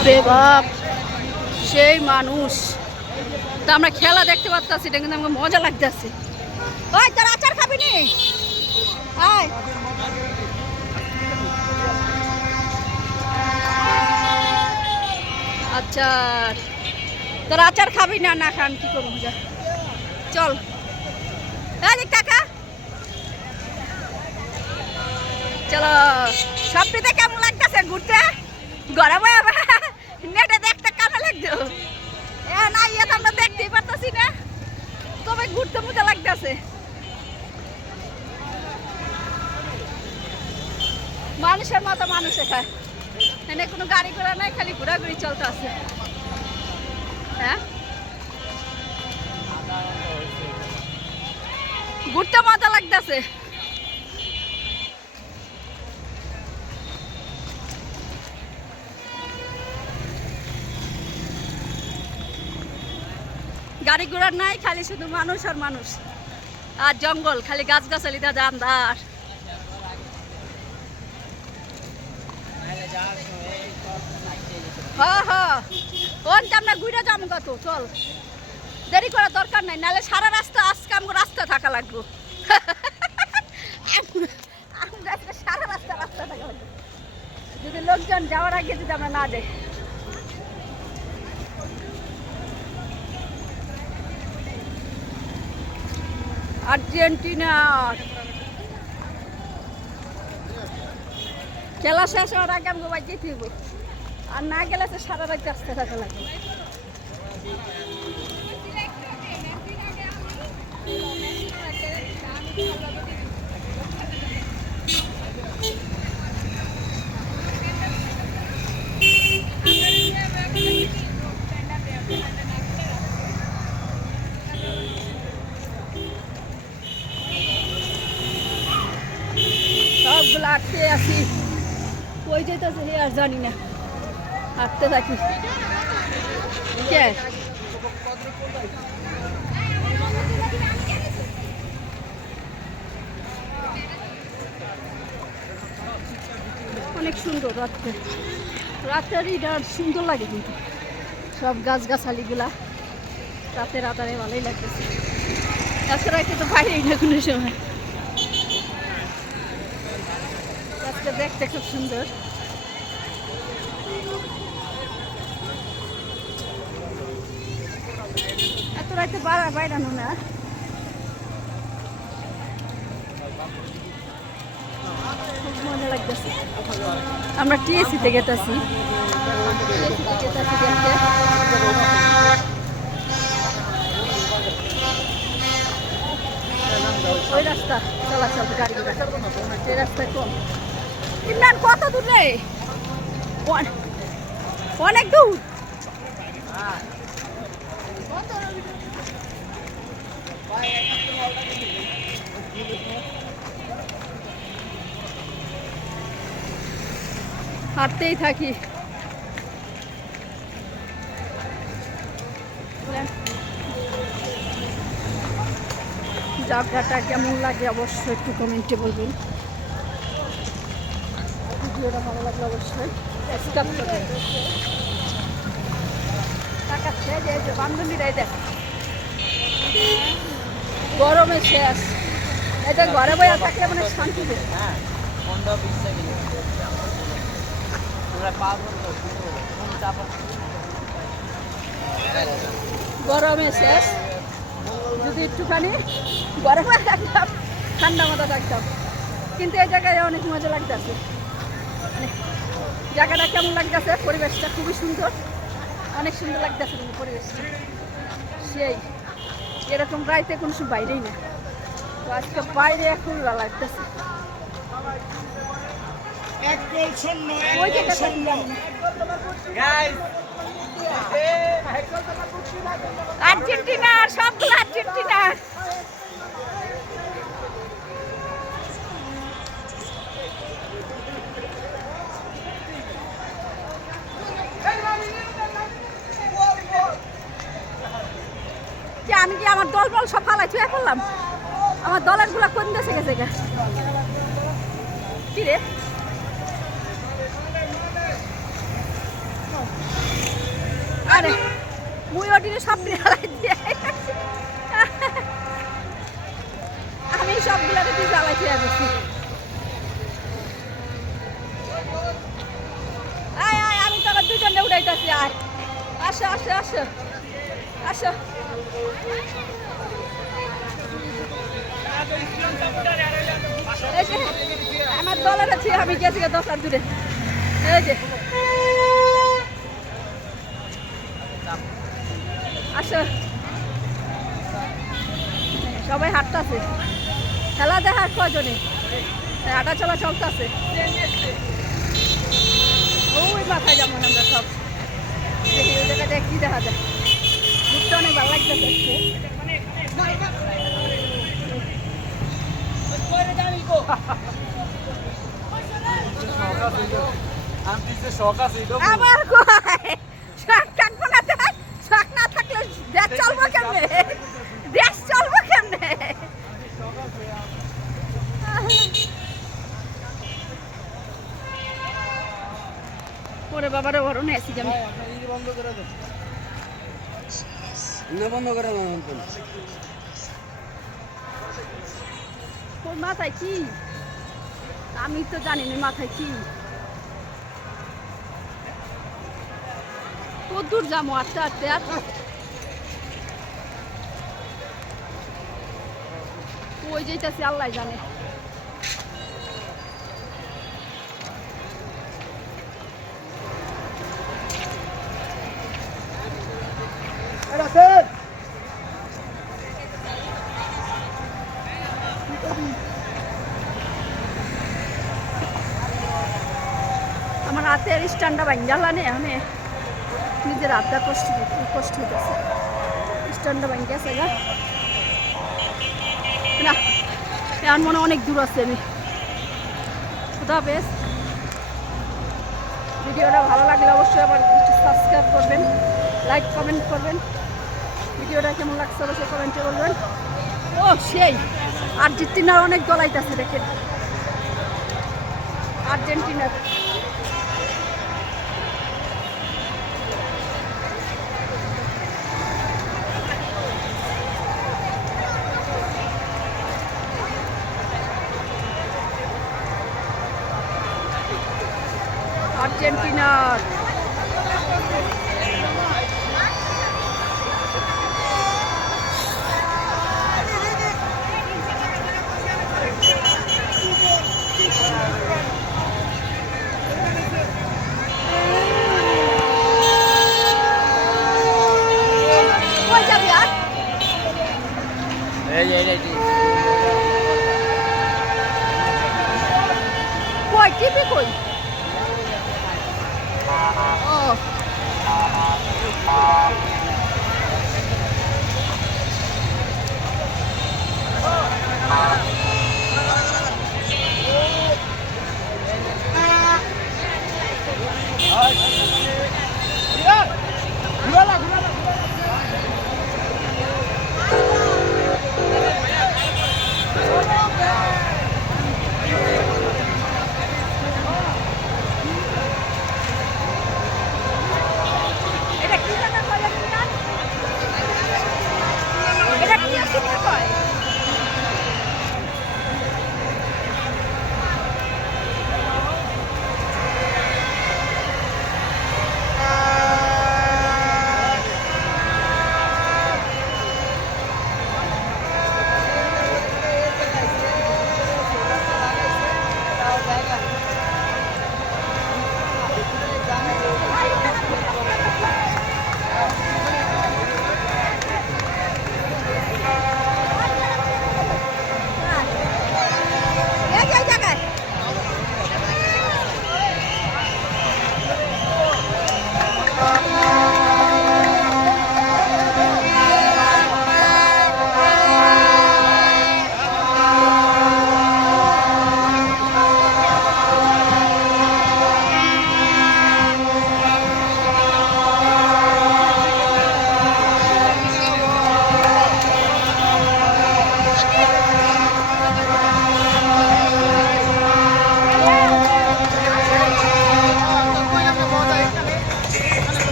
বাপরে বাপ, সেই মানুষ। তা আমরা খেলা দেখতে পাচ্ছি, এটা কিন্তু আমাকে মজা লাগতেছে। ওই তোর আচার খাবি নি? আয় আচার, তোর আচার খাবি না? না খান, কি করবো, যা চল। কাকা চলো। সবটিতে কেমন লাগতেছে ঘুরতে? গরম নেটে দেখতে কেমন লাগতো? না ইয়ে তো আমরা দেখতেই পারতেছি না, তবে ঘুরতে মজা লাগতেছে। মানুষের মতো মানুষ এখানে, এখানে কোনো গাড়ি ঘোড়া নাই, খালি ঘোরাঘুরি চলতে আছে। হ্যাঁ, ঘুরতে মজা লাগতেছে। গাড়ি ঘোড়া নাই, খালি শুধু মানুষ আর মানুষ, আর জঙ্গল, খালি গাছ গাছালি দা জানদার। হ্যাঁ হ্যাঁ, ওন আমরা ঘুরে যাবো কত, চল, দেরি করার দরকার নাই, নাহলে সারা রাস্তা আজকে আমাকে রাস্তা থাকা লাগবো। সারা রাস্তা রাস্তা থাকা লাগবে, যদি লোকজন যাওয়ার আগে যদি আমরা না যাই। আর্জেন্টিনার খেলা শেষ হওয়ার আগে আমাকে বাজিয়ে দিব, আর না গেলে তো সারা রাত রাস্তা থাকা লাগবে। সবগুলো আটকে আছি, কই যেতেছে আর জানি না, আটতে থাকি। কে অনেক সুন্দর রাত্রে, রাতের এটা সুন্দর লাগে কিন্তু, সব গাছ গাছালিগুলা রাতের আধারে ভালোই লাগতেছে। আজকে রাতে তো বাইরেই না কোনো সময়, আজকে দেখতে খুব সুন্দর। এত রাতে বাইরানো না, খুব মজা লাগতেছে। আমরা টিএসিতে গেতেছি, দেখতে ওই রাস্তা চলাচল গাড়ি ঘোড়া, এই রাস্তায় কম। ইমরান কত দূর রে? অনেক দূর। হাঁটতেই থাকি। জায়গাটা কেমন লাগে অবশ্যই একটু কমেন্টে বলবেন। ভিডিওটা ভালো লাগলে অবশ্যই সাবস্ক্রাইব করবেন। তাকাচ্ছে যে বান্ধবীরাই দেখ, গরমে শেষ, এটা ঘরে বইয়া থাকলে মানে শান্তি দেয়। গরমে শেষ, যদি একটুখানি ঘরে বইয়া থাকতাম ঠান্ডা মাথা থাকতাম, কিন্তু এই জায়গায় অনেক মজা লাগতেছে। মানে জায়গাটা কেমন লাগতেছে, পরিবেশটা খুবই সুন্দর, অনেক সুন্দর লাগতেছে কিন্তু পরিবেশটা। সেই এরকম রাইতে কোনো সময় বাইরেই না, তো আজকে বাইরে খুব ভালো লাগতেছে। আর্জেন্টিনা, সবগুলো আর্জেন্টিনা। আমি কি আমার দল বল সব ফালাই ছুঁয়ে ফেললাম? আমার দলের গুলা কোন দেশে গেছে গা? কি রে, আরে মুই ওটিনে সব হালাই দিয়ে আমি সবগুলোকে তুই জ্বালাই খেয়ে দিচ্ছি। আয় আয় আমি তোকে দুজনে উঠাইতেছি। আয় আসো আসো আসো আসো। আমার দলের আছে আমি গেছি 10 হাত দূরে। এই যে আসো সবাই হাঁটতেছে। খেলা দেখা কয়জনে হাঁটা চলা চলতেছে। ওই মাথায় যেমন আমরা সব দেখি ওই জায়গাটা কি দেখা যায়। ঘুরতে অনেক ভালো লাগতেছে। আবার শখ থাকবো না, শখ না থাকলে দেশ চলবো কেমনে? দেশ চলবো কেমনে? ওরে বাবারে ওরও নেছি আমি বন্ধ করে দেব না, বন্ধ করে তোর মাথায় কি? আমি তো জানি না মাথায় কি। কত দূর যাবো আস্তে আস্তে। আর ওই যেতেছি আল্লাহ জানে। আমার হাতের স্ট্যান্ডটা ভাঙ্গালা নেই আমি নিজের হাতটা কষ্ট হইতেছে। স্ট্যান্ডটা ভাঙ্গেছে গা না, এখন মনে অনেক দূর আছে। আমি খুদা বেশ। ভিডিওটা ভালো লাগলে অবশ্যই আবার সাবস্ক্রাইব করবেন, লাইক কমেন্ট করবেন। ভিডিওটা কেমন লাগছে অবশ্যই কমেন্টে বলবেন। ও সেই আর্জেন্টিনার অনেক গলাইতেছে দেখেন, আর্জেন্টিনার। আর্জেন্টিনার কই যাবি আর? কই টিপি কই? ও এটা কি জানা কয় না? এটা কি আছে কয়?